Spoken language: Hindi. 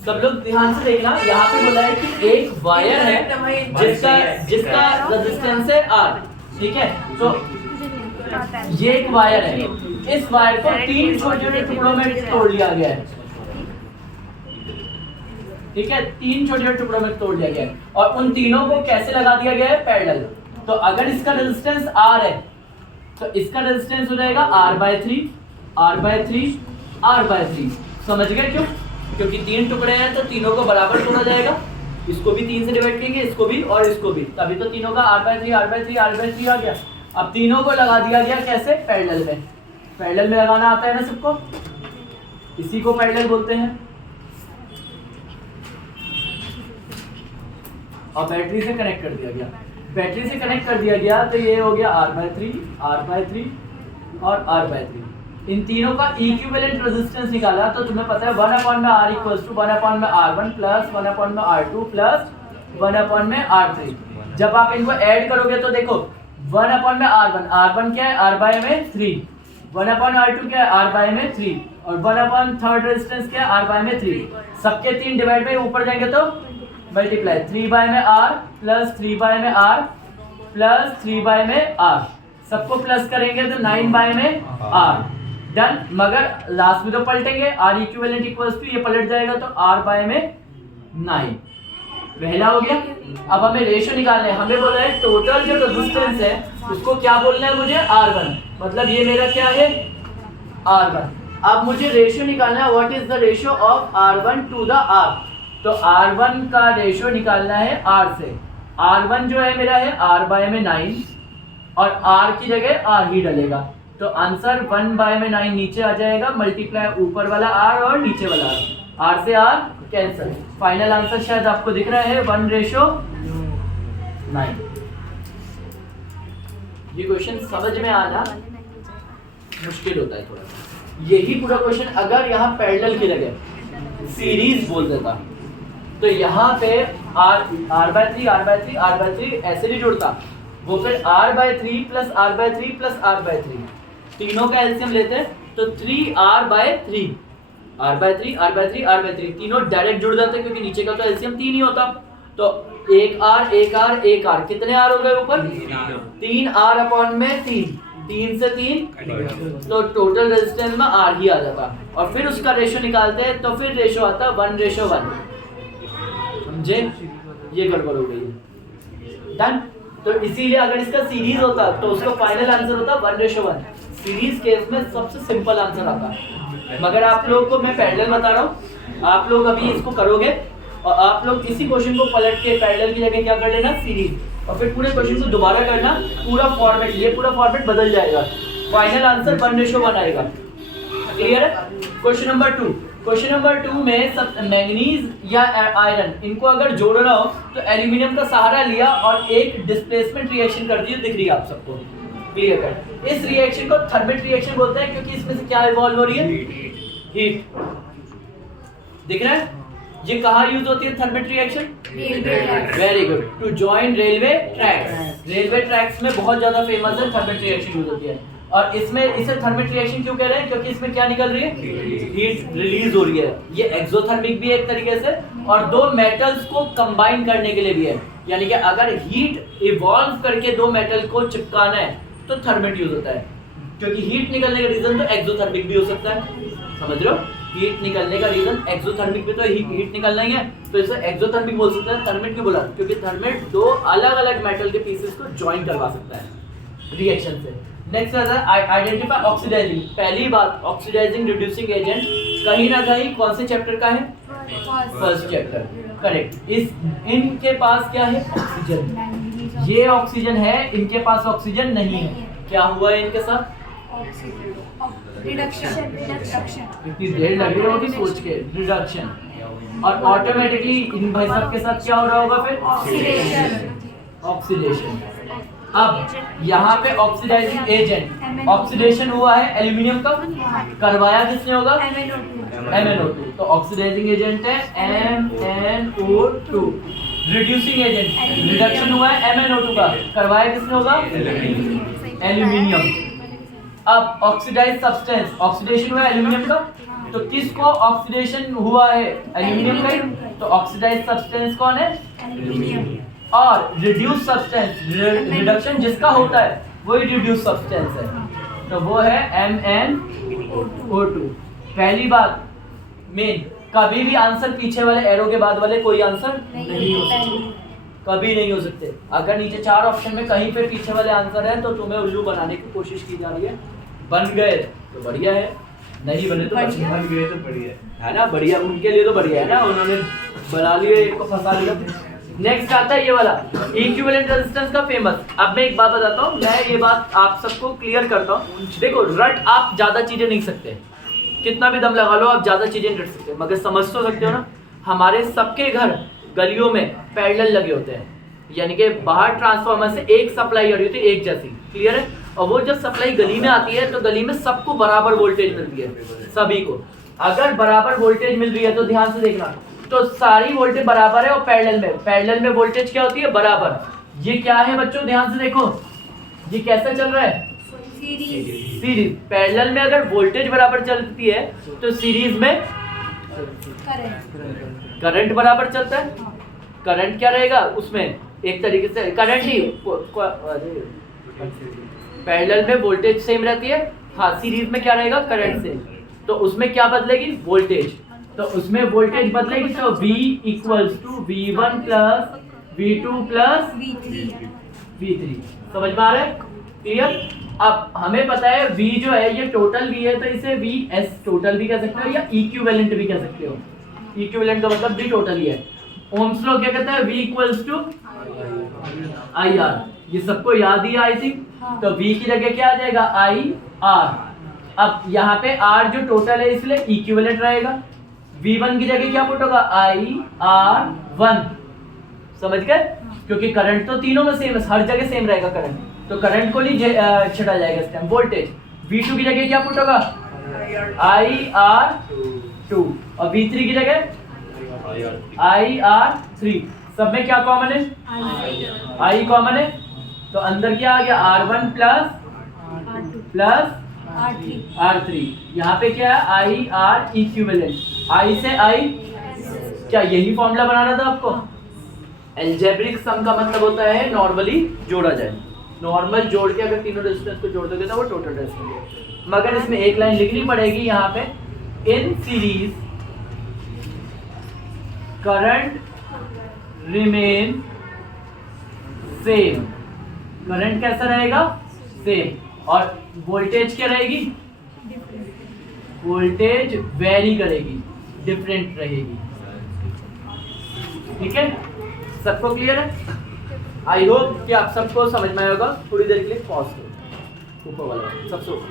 सब लोग ध्यान से देखना, यहाँ पे बोला है कि एक वायर है जिसका रेजिस्टेंस है R, ठीक है। तो ये एक वायर है, इस वायर को 3 छोटे छोटे टुकड़ों में तोड़ लिया गया है, ठीक है। 3 छोटे छोटे टुकड़ों में तोड़ लिया गया है और उन तीनों को कैसे लगा दिया गया है, पैरेलल। तो अगर इसका रेजिस्टेंस R है तो इसका रेजिस्टेंस हो जाएगा R/3 R/3 R/3। समझ गए क्यों? क्योंकि 3 टुकड़े हैं तो तीनों को बराबर तोड़ा जाएगा, इसको भी 3 से डिवाइड करेंगे, इसको भी और इसको भी, तभी तो तीनों का R/3 R/3 R/3 आ गया। अब तीनों को लगा दिया गया कैसे, पैरेलल में। पैरेलल में लगाना आता है ना सबको, इसी को पैरेलल बोलते हैं। और बैटरी से कनेक्ट कर दिया गया, बैटरी से कनेक्ट कर दिया गया तो ये हो गया R/3 R/3 और R/3। इन तीनों का इक्विवेलेंट रेजिस्टेंस निकाला तो तुम्हें पता है 1/R = 1/R1 plus 1/R2 plus 1/R3। जब आप इनको ऐड करोगे तो देखो 1/R1, R1 क्या है, R/3, 1/R2 क्या है, R/3 और 1/3 रेजिस्टेंस क्या है, R/3। सबके 3 डिवाइड में ऊपर जाएंगे तो multiply 3/R plus 3/R plus 3/R, सबको प्लस करेंगे तो 9/R। डन। मगर लास्ट में तो पलटेंगे, R इक्विवेलेंट इक्वल्स टू ये पलट जाएगा तो R/9। पहला हो गया। अब हमें रेशियो निकालना है, हमें बोला है टोटल जो रेजिस्टेंस है उसको क्या बोलना है मुझे, R1, मतलब ये मेरा क्या है, R1। अब मुझे रेशियो निकालना है, what is the ratio of R1 to the R। तो R1 का रेशियो निकालना है R से। R1 जो है मेरा है R/9 और R की जगह R ही डलेगा, तो आंसर 1/9 नीचे आ जाएगा, मल्टीप्लाई ऊपर वाला R और नीचे वाला R से R कैंसिल। फाइनल आंसर शायद आपको दिख रहा है 1:9। ये क्वेश्चन समझ में आना मुश्किल होता है थोड़ा। यही पूरा क्वेश्चन अगर यहाँ पैरेलल की जगह सीरीज बोल देता तो यहाँ पे R/3 R/3 R/3 ऐसे नहीं जुड़ता, वो फिर R/3 plus R/3 plus R/3 तीनों का एलसीएम लेते हैं तो 3R/3 R/3 R/3 R/3 तीनों डायरेक्ट जुड़ जाते हैं क्योंकि नीचे का तो एलसीएम 3 ही होता। तो 1R 1R 1R कितने R हो गए ऊपर, 3R/3, 3 से 3 तो टोटल रेजिस्टेंस में R ही आ जाता और फिर उसका रेशियो निकालते हैं तो फिर रेशियो आता 1:1। समझे? ये गड़बड़ हो गई है। डन। तो इसीलिए अगर इसका सीरीज होता तो उसका फाइनल आंसर होता 1:1। सीरीज केस में सबसे सिंपल आंसर आता है, मगर आप लोग को मैं पैरेलल बता रहा हूँ, आप लोग अभी इसको करोगे और आप लोग इसी क्वेश्चन को पलट के पैरेलल की जगह क्या कर लेना, सीरीज, और फिर पूरे क्वेश्चन को दोबारा करना, पूरा फॉर्मेट, ये पूरा फॉर्मेट बदल जाएगा, फाइनल आंसर 1:1 आएगा। क्लियर है? Question number 2। क्वेश्चन नंबर 2 में सब मैंगनीज या आयरन इनको अगर जोड़ना हो तो एल्यूमिनियम का सहारा लिया और एक डिस्प्लेसमेंट रिएक्शन कर दी, दिख रही है आप सबको, क्लियर कर। इस रिएक्शन को थर्मिट रिएक्शन बोलते हैं क्योंकि इसमें से क्या इवॉल्व हो रही है, हीट। दिख रहा है? ये कहाँ यूज होती है thermite reaction, very good, to join railway tracks. Railway tracks में बहुत ज्यादा फेमस है थर्मिट रिएक्शन यूज होती है। और इसमें इसे थर्मिट रिएक्शन क्यों कह रहे हैं, क्योंकि इसमें क्या निकल रही है, हीट रिलीज हो रही है। ये एक्सोथर्मिक भी है एक तरीके से और दो मेटल्स को कंबाइन करने के लिए भी है, यानी कि अगर हीट इवॉल्व करके दो मेटल को चिपकाना है तो थर्मिट यूज होता है, क्योंकि हीट निकलने का रीजन तो एक्सोथर्मिक भी हो सकता है। समझ रहे हो? हीट निकलने का रीजन एक्सोथर्मिक भी तो हीट निकलना ही है, तो इसे एक्सोथर्मिक बोल सकते हैं। थर्मिट क्यों बोला, क्योंकि थर्मिट दो अलग अलग मेटल के पीसेस को ज्वाइन करवा सकता है रिएक्शन से। नेक्स्ट आता है आइडेंटिफाई ऑक्सीडाइजिंग। पहली बात, ऑक्सीडाइजिंग रिड्यूसिंग एजेंट कहीं ना कहीं कौन से चैप्टर का है, फर्स्ट चैप्टर, करेक्ट। इस इनके पास क्या है, ऑक्सीजन, ये ऑक्सीजन है, इनके पास ऑक्सीजन नहीं है। क्या हुआ है इनके साथ, रिडक्शन। इतनी देर लगी होगी सोच के, रिडक्शन, और ऑटोमेटिकली इन भाई साहब के साथ क्या हो रहा होगा फिर, ऑक्सीडेशन। अब यहाँ पे ऑक्सीडाइजिंग एजेंट, ऑक्सीडेशन हुआ है एल्यूमिनियम का, करवाया किसने होगा, MnO2, तो ऑक्सीडाइजिंग एजेंट है MnO2। रिड्यूसिंग एजेंट, रिडक्शन हुआ है MnO2 का, करवाया किसने होगा, एल्यूमिनियम। अब ऑक्सीडाइज सब्सटेंस, ऑक्सीडेशन हुआ है एल्यूमिनियम का, तो किसको ऑक्सीडेशन हुआ है? एल्यूमिनियम का ही। तो ऑक्सीडाइज्ड सब्सटेंस कौन है? एल्यूमिनियम। और रिड्यूस सब्सटेंस, रिडक्शन जिसका होता है वही रिड्यूस सब्सटेंस है, तो वो है MnO2। पहली बात मेन, कभी भी आंसर पीछे वाले एरो के बाद वाले कोई आंसर नहीं हो सकते, कभी नहीं हो सकते। अगर नीचे 4 ऑप्शन में कहीं पे पीछे वाले आंसर है तो तुम्हें उल्लू बनाने की कोशिश की जा रही है। बन गए तो बढ़िया है, नहीं बने तो बन गए तो बढ़िया है ना, बढ़िया उनके लिए तो बढ़िया है ना, उन्होंने बना लिया, एक को फंसा लिया। नेक्स्ट आता है ये वाला इक्विवेलेंट रेजिस्टेंस का फेमस। अब मैं एक बात बताता हूँ, मैं ये बात आप सबको क्लियर करता हूँ। देखो रट आप ज्यादा चीजें नहीं सकते, कितना भी दम लगा लो आप ज्यादा चीजें नहीं रट सकते, मगर समझ तो सकते हो ना। हमारे सबके घर गलियों में पैरेलल लगे होते हैं, यानी कि बाहर ट्रांसफार्मर से एक सप्लाई आ रही होती है एक जैसी, क्लियर है। और वो जब सप्लाई गली में आती है तो गली में सबको बराबर वोल्टेज मिलती है, सभी को। अगर बराबर वोल्टेज मिल रही है तो ध्यान से देखना, तो सारी वोल्टेज बराबर है और पैरेलल में वोल्टेज क्या होती है? बराबर। ये क्या है बच्चों? ध्यान से देखो, ये कैसा चल रहा है? सीरीज। पैरेलल में अगर वोल्टेज बराबर चलती है तो सीरीज में करंट बराबर चलता है। करंट क्या रहेगा उसमें? एक तरीके से करंट ही, पैरेलल में वोल्टेज सेम रहती है, हाँ सीरीज में क्या रहेगा? Current same. तो उसमें क्या बदलेगी? वोल्टेज। तो उसमें वोल्टेज बदलेगी, तो V equals to V1 plus V2 plus V3। समझ में आ रहा है? क्लियर? अब हमें पता है V जो है ये टोटल V है, तो इसे VS टोटल भी कह सकते हो या इक्विवेलेंट भी कह सकते हो। इक्विवेलेंट का मतलब V टोटल ही है। ओम्स लॉ क्या कहता है? V equals to IR। ये सबको याद ही आई थिंक। तो V की जगह क्या आ जाएगा? IR। अब यहाँ पे R जो टोटल है इसलिए इक्विवेलेंट रहेगा। V1 की जगह क्या पुट होगा? IR1। समझ गए? क्योंकि करंट तो तीनों में सेम है, हर जगह सेम रहेगा करंट, तो करंट को नहीं छटा जाएगा इस टाइम। वोल्टेज V2 की जगह क्या पुट होगा? IR2। और V3 की जगह IR3। सब में क्या कॉमन है? I कॉमन है, तो अंदर क्या आ गया? R1 plus R3। यहाँ पे क्या है? IR equivalent. I से I, क्या यही फॉर्मूला बनाना था आपको? एल्जेब्रिक सम का मतलब होता है नॉर्मली जोड़ा जाए। नॉर्मल जोड़ के अगर तीनों रेजिस्टेंस को जोड़ दोगे तो वो टोटल रेजिस्टेंस है। मगर इसमें एक लाइन लिखनी पड़ेगी यहाँ पे, in series current remain same. Current कैसा रहेगा? सेम। और वोल्टेज क्या रहेगी? वोल्टेज वेरी करेगी, डिफरेंट रहेगी। ठीक है, सबको क्लियर है? आई होप कि आप सबको समझ में आएगा। थोड़ी देर के लिए पॉज करो, ऊपर वाला सबसे ऊपर।